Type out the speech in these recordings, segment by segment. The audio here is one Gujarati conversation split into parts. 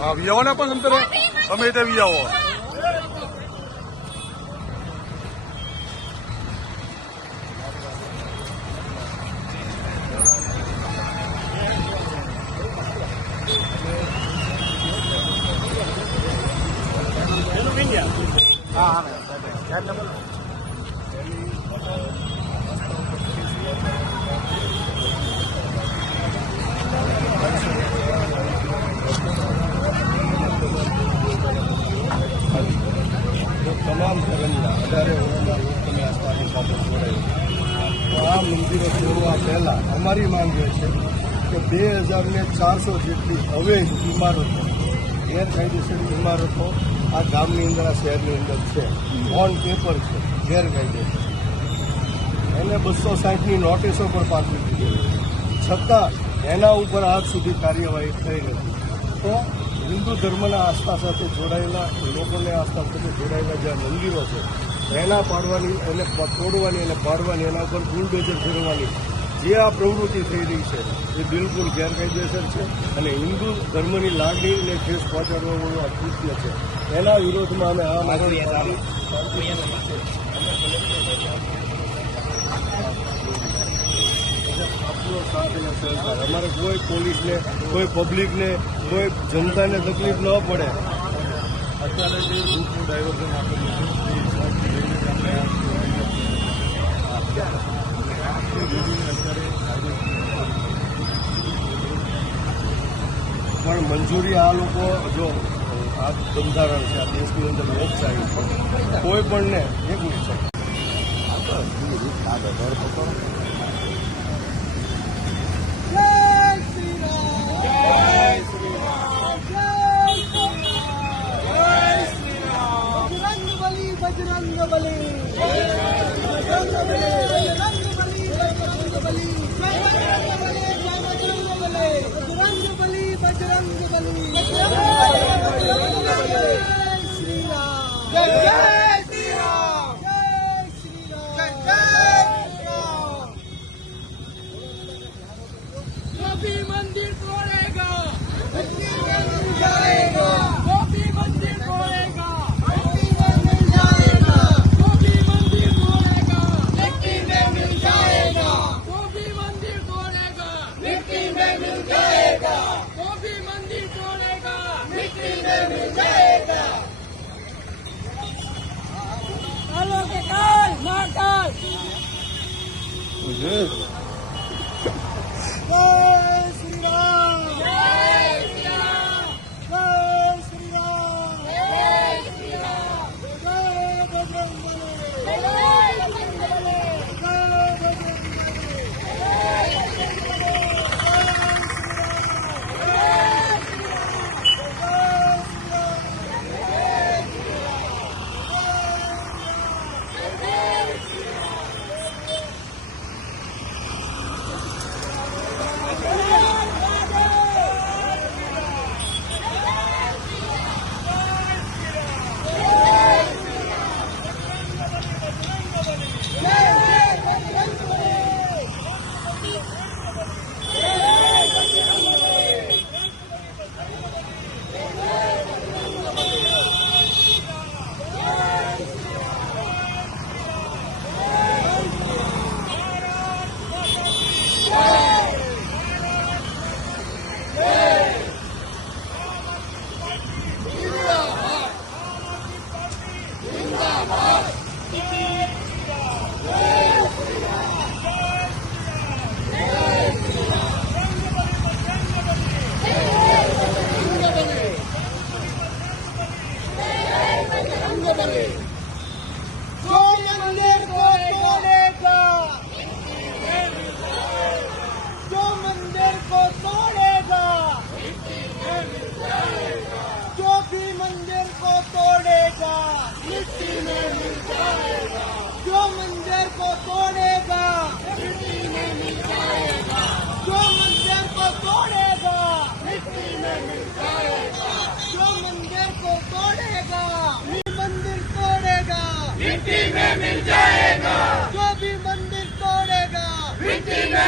હા વિયાવાના પણ અંતરે અમે તે વિયાવો તમામ ધર્મના 18 વર્ષના લોકોને આસ્થાની સાથે જોડાયું તો આ મંદિરો તોડવા પહેલાં અમારી માંગ એ છે કે 2400 જેટલી અવૈધ ઇમારતો ગેરકાયદેસર ઇમારતો આ ગામની અંદર આ શહેરની અંદર છે ઓન પેપર છે ગેરકાયદેસર એને 260ની નોટિસો પણ પાઠવી દીધી છતાં એના ઉપર આજ સુધી કાર્યવાહી થઈ નથી તો હિન્દુ ધર્મના આસ્થા સાથે જોડાયેલા લોકોને આસ્થા સાથે જોડાયેલા જે મંદિરો છે એના પાડવાની એને તોડવાની અને પાડવાની એના ઉપર બુલડોઝર ફેરવવાની જે આ પ્રવૃત્તિ થઈ રહી છે એ બિલકુલ ગેરકાયદેસર છે અને હિન્દુ ધર્મની લાગણીને ઠેસ પહોંચાડવાનું આ કૃત્ય છે એના વિરોધમાં અમે આ માગણી અમારે કોઈ પોલીસને કોઈ પબ્લિકને કોઈ જનતાને તકલીફ ન પડે અત્યારે જે રૂટનું ડાયવર્ઝન આપેલું પણ મંજૂરી આ લોકો જો આ બંધારણ છે આ દેશની અંદર લોકશાહી છે કોઈ પણને એક મિનિટ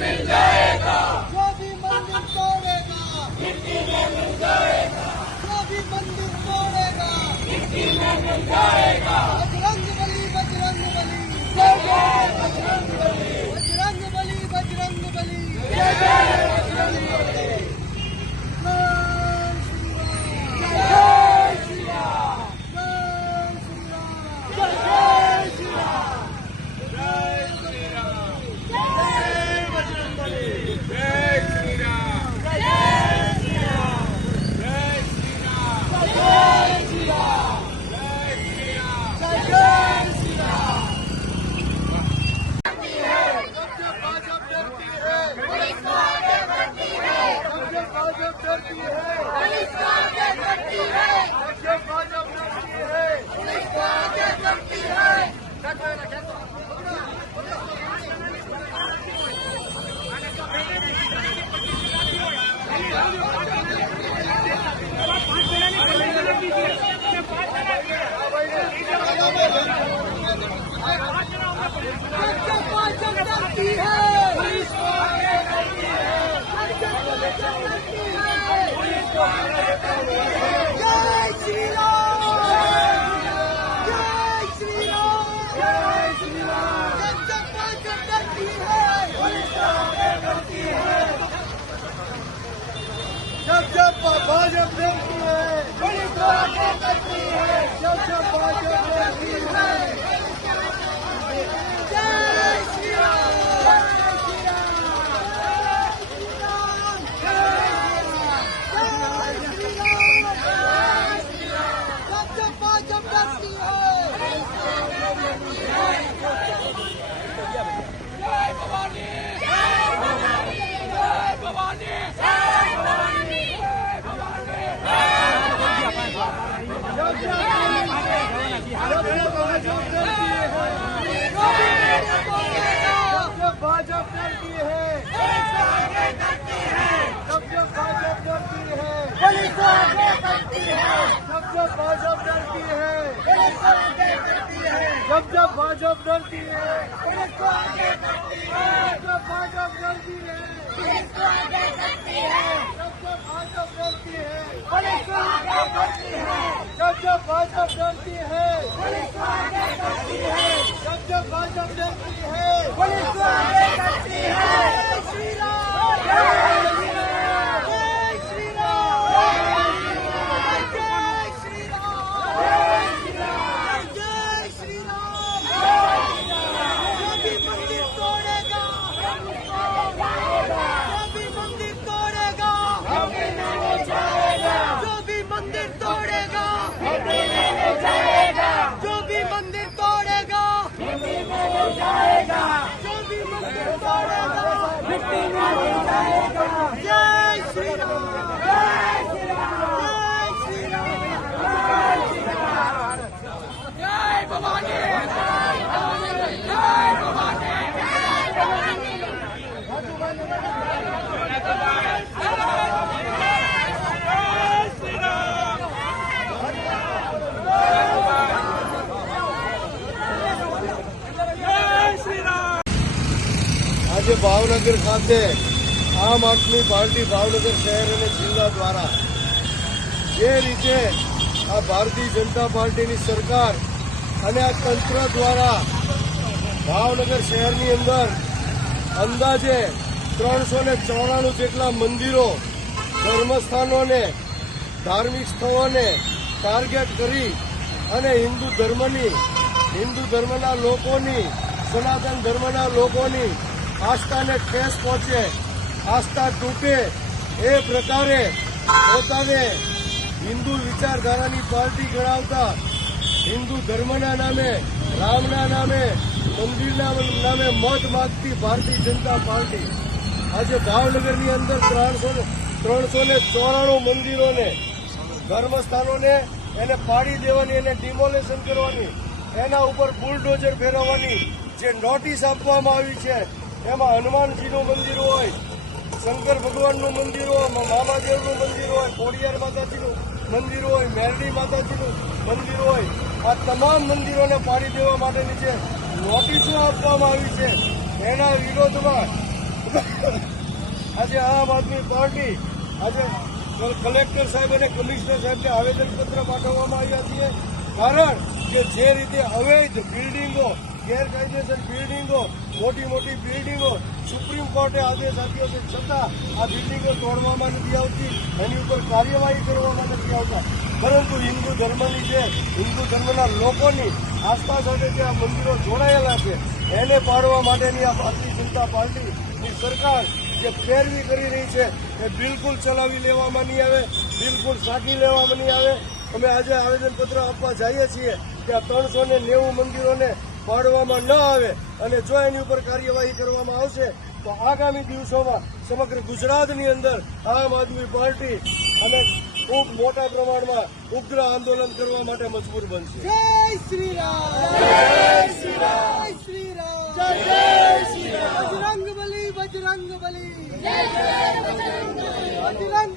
मिल जाएगा, जो भी मंदिर तोड़ेगा मिट्टी में मिल जाएगा। भाजप डरती है, पुलिस तो आगे करती है, जब भाजप डरती है। जय श्री राम, जय श्री राम, जय श्री राम, जय श्री राम, जय श्री राम। जब भाजप डरती है। भाजप डरती है, जब भाजप डरती है, पुलिस तो आगे करती है, जब भाजप डरती है, पुलिस तो आगे करती है, जब भाजप डरती है, पुलिस तो आगे करती है, जब भाजप डरती है, पुलिस तो आगे करती है, जब भाजप डरती है, पुलिस तो आगे करती है, जब भाजप डरती है, पुलिस तो आगे करती है, जब भाजप डरती है, पुलिस तो आगे करती है। जय श्री राम, जय श्री राम, जय श्री राम, जय श्री राम, जय श्री राम, जय श्री राम। जो भी मंदिर तोड़ेगा, जो भी मंदिर तोड़ेगा, जो भी मंदिर तोड़ेगा, जो भी मंदिर तोड़ेगा, जो भी मंदिर तोड़ेगा, मिट्टी में मिल जाएगा। जय श्री राम, जय श्री राम, जय श्री राम, जय श्री राम, जय भवानी, जय भवानी, जय भवानी, जय भवानी। આજે ભાવનગર ખાતે આમ આદમી પાર્ટી ભાવનગર શહેર અને જિલ્લા દ્વારા જે રીતે આ ભારતીય જનતા પાર્ટીની સરકાર અને આ તંત્ર દ્વારા ભાવનગર શહેરની અંદર અંદાજે 394 જેટલા મંદિરો, ધર્મસ્થાનોને, ધાર્મિક સ્થળોને ટાર્ગેટ કરી અને હિન્દુ ધર્મના લોકોની, સનાતન ધર્મના લોકોની આસ્થાને ઠેસ પહોંચે, આસ્થા તૂટે એ પ્રકારે પોતાને હિન્દુ વિચારધારાની પાર્ટી ગણાવતા, હિન્દુ ધર્મના નામે, રામના નામે, મંદિરના નામે મત માગતી ભારતીય જનતા પાર્ટી આજે ભાવનગરની અંદર 394 મંદિરોને, ધર્મસ્થાનોને એને પાડી દેવાની, એને ડિમોલેશન કરવાની, એના ઉપર બુલડોઝર ફેરવવાની જે નોટિસ આપવામાં આવી છે એમાં હનુમાનજીનું મંદિર હોય, શંકર ભગવાનનું મંદિર હોય, મામાદેવનું મંદિર હોય, ખોડિયાર માતાજીનું મંદિર હોય, મેરડી માતાજીનું મંદિર હોય, આ તમામ મંદિરોને પાડી દેવા માટેની જે નોટિસો આપવામાં આવી છે એના વિરોધમાં આજે આમ આદમી પાર્ટી આજે કલેક્ટર સાહેબ અને કમિશનર સાહેબને આવેદનપત્ર પાઠવવામાં આવ્યા છીએ. કારણ કે જે રીતે અવૈધ બિલ્ડિંગો, ગેરકાયદેસર બિલ્ડિંગો, મોટી બિલ્ડિંગો સુપ્રીમ કોર્ટે આદેશ આપ્યો છે છતાં આ બિલ્ડિંગો તોડવામાં નથી આવતી, એની ઉપર કાર્યવાહી કરવામાં નથી આવતા. પરંતુ હિન્દુ ધર્મની જે હિન્દુ ધર્મના લોકોની આસ્થા સાથે જે આ મંદિરો જોડાયેલા છે એને પાડવા માટેની આ ભારતીય જનતા પાર્ટીની સરકાર જે પેરવી કરી રહી છે એ બિલકુલ ચલાવી લેવામાં નહીં આવે, બિલકુલ સાચી લેવામાં નહીં આવે. અમે આજે આવેદનપત્ર આપવા જઈએ છીએ કે આ 390 મંદિરોને પાડવામાં ન આવે અને જો એની ઉપર કાર્યવાહી કરવામાં આવશે તો આગામી દિવસોમાં સમગ્ર ગુજરાતની અંદર આમ આદમી પાર્ટી અને ખૂબ મોટા પ્રમાણમાં ઉગ્ર આંદોલન કરવા માટે મજબૂર બનશે. જય શ્રી રામ, જય શ્રી રામ, જય શ્રી રામ, જય શ્રી રામ. બજરંગ બલી, બજરંગ બલી, જય જય બજરંગ બલી, બજરંગ